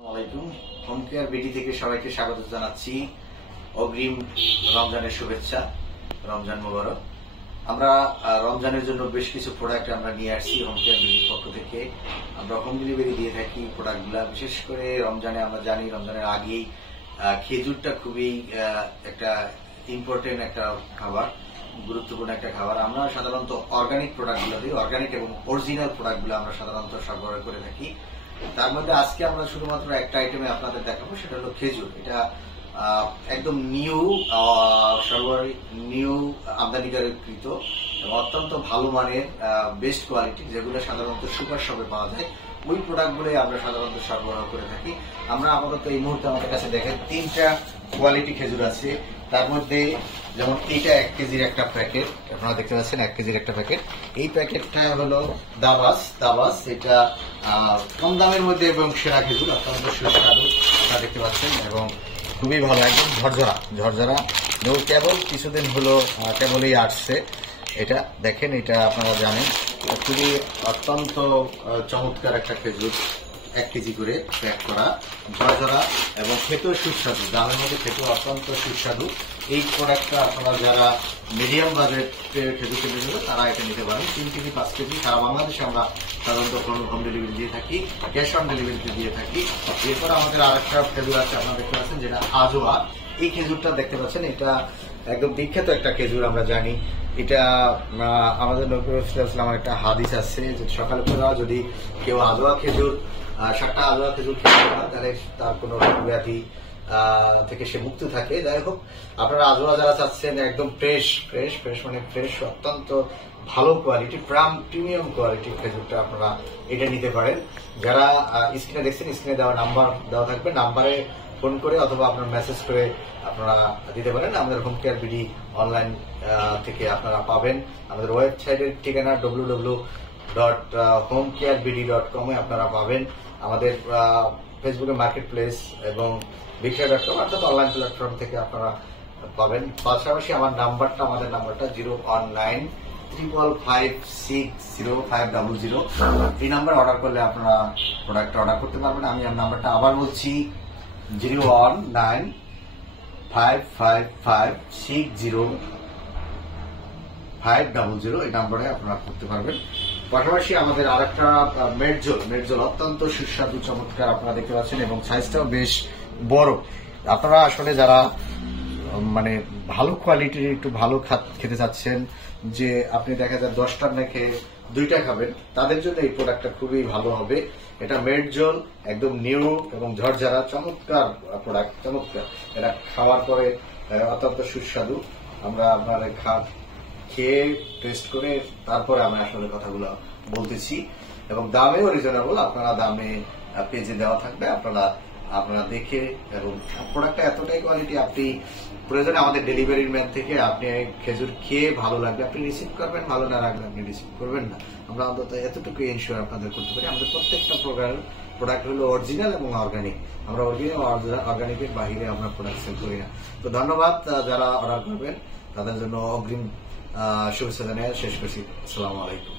আসসালামু home care BD থেকে সবাইকে স্বাগত জানাচ্ছি। অগ্রিম রমজানের শুভেচ্ছা, রমজান মোবারক। আমরা রমজানের জন্য বেশ কিছু প্রোডাক্ট আমরা নিয়ে আসছি হোম কেয়ার বিডির পক্ষ থেকে। আমরা হোম ডেলিভারি দিয়ে থাকি প্রোডাক্টগুলা। বিশেষ করে রমজানে আমরা জানি রমজানের আগেই খেজুরটা খুবই একটা ইম্পর্টেন্ট একটা খাবার, গুরুত্বপূর্ণ একটা খাবার। আমরা সাধারণত অর্গানিক প্রোডাক্টগুলো দিই, অর্গানিক এবং অরিজিনাল প্রোডাক্টগুলো আমরা সাধারণত সরবরাহ করে থাকি। তার মধ্যে আজকে আমরা শুধুমাত্র একটা আইটেমে আপনাদের দেখাবো, সেটা হলো খেজুর। এটা একদম নিউ আমদানিকৃত এবং অত্যন্ত ভালো মানের বেস্ট কোয়ালিটি, যেগুলো সাধারণত সুপার শপে পাওয়া যায়। ওই প্রোডাক্টগুলোই আমরা সাধারণত সরবরাহ করে থাকি। আমরা আপাতত এই মুহূর্তে আমাদের কাছে দেখেন 3টা কোয়ালিটি খেজুর আছে। তার মধ্যে যেমন এটা 1 কেজির একটা প্যাকেট, আপনারা দেখতে পাচ্ছেন 1 কেজির একটা প্যাকেট। এই প্যাকেটটা হলো দাবাস। এটা কম দামের মধ্যে এবং সেরা খেজুর, অত্যন্ত সুস্বাদু আপনারা দেখতে পাচ্ছেন এবং খুবই ভালো, একদম ঝরঝরা। কেবল কিছুদিন হলো কেবলই আসছে। এটা দেখেন, এটা আপনারা জানেন খুবই অত্যন্ত চমৎকার একটা খেজুর, 1 কেজি করে প্যাক করা, ঝরঝরা এবং খেতেও সুস্বাদু। দামের মধ্যে খেতেও অত্যন্ত সুস্বাদু। এই প্রোডাক্টটা আপনারা যারা মিডিয়াম বাজেটের খেজুর কিনতে চান তারা এটা নিতে পারেন। 3 কেজি 5 কেজি সারা বাংলাদেশে আমরা সাধারণত হোম ডেলিভারি দিয়ে থাকি, ক্যাশ অন ডেলিভারিতে দিয়ে থাকি। এরপর আমাদের আরেকটা খেজুর আছে, আপনারা দেখতে পাচ্ছেন, যেটা আজোয়া। এই খেজুরটা দেখতে পাচ্ছেন, এটা একদম বিখ্যাত একটা খেজুর। আমরা জানি এটা আমাদের নবী সাল্লাল্লাহু একটা হাদিস আছে যে সকালে যদি কেউ আজোয়া খেজুর 7টা আজোয়া খেজুর খেতে পারে তাহলে তার কোনো ব্যাধি থেকে সে মুক্ত থাকে। যাই হোক, আপনারা আজোয়া যারা চাচ্ছেন একদম ফ্রেশ মানে ফ্রেশ, অত্যন্ত ভালো কোয়ালিটি, প্রিমিয়াম কোয়ালিটির খেজুরটা আপনারা এটা নিতে পারেন। যারা স্ক্রিনে দেখছেন, স্ক্রিনে দেওয়া নাম্বার দেওয়া থাকবে, নাম্বারে ফোন করে অথবা আপনার মেসেজ করে আপনারা দিতে পারেন। আমাদের হোম কেয়ার বিডি অনলাইন থেকে আপনারা পাবেন। আমাদের ওয়েবসাইটের ঠিকানা www.homecarebd.com এ আপনারা পাবেন। আমাদের ফেসবুকে মার্কেট প্লেস এবং বিক্রয়.com অর্থাৎ অনলাইন প্ল্যাটফর্ম থেকে আপনারা পাবেন। পাশাপাশি আমাদের নাম্বারটা 01955560500। এই নাম্বার অর্ডার করলে আপনারা প্রোডাক্ট অর্ডার করতে পারবেন। আমি আমার নাম্বারটা আবার বলছি, 01955560500। এই নাম্বারে আপনারা করতে পারবেন। পাশাপাশি আমাদের আরেকটা মেডজল অত্যন্ত সুস্বাদু, চমৎকার, আপনারা দেখতে পাচ্ছেন এবং সাইজটাও বেশ বড়। আপনারা আসলে যারা মানে ভালো কোয়ালিটির একটু ভালো খেতে চাচ্ছেন, যে আপনি দেখা যায় 10টা রেখে 2টা খাবেন, তাদের জন্য এই প্রোডাক্টটা খুবই ভালো হবে। এটা মেডজল, একদম নিউ এবং ঝরঝরা, চমৎকার প্রোডাক্ট, চমৎকার। এটা খাওয়ার পরে অত্যন্ত সুস্বাদু। আমরা আপনার খেয়ে টেস্ট করে তারপরে আমি আসলে কথাগুলো বলতেছি এবং দামেও রিজনেবল। আপনারা দামে পেজে দেওয়া থাকবে, আপনারা দেখে, এবং প্রোডাক্টটা এতটাই কোয়ালিটি, আপনি প্রয়োজনে আমাদের ডেলিভারির ম্যান থেকে আপনি খেজুর খেয়ে ভালো লাগবে আপনি রিসিভ করবেন, ভালো না লাগবে আপনি রিসিভ করবেন না। আমরা অন্তত এতটুকু এনশিওর আপনাদের করতে পারি। আমাদের প্রত্যেকটা প্রোডাক্ট হলো অরিজিনাল এবং অর্গানিক। আমরা অর্গানিকের বাহিরে আমরা প্রোডাক্ট সেল করি না। তো ধন্যবাদ যারা অর্ডার করবেন, তাদের জন্য অগ্রিম শুভেচ্ছা জানিয়ে শেষ করছি। আসসালামু আলাইকুম।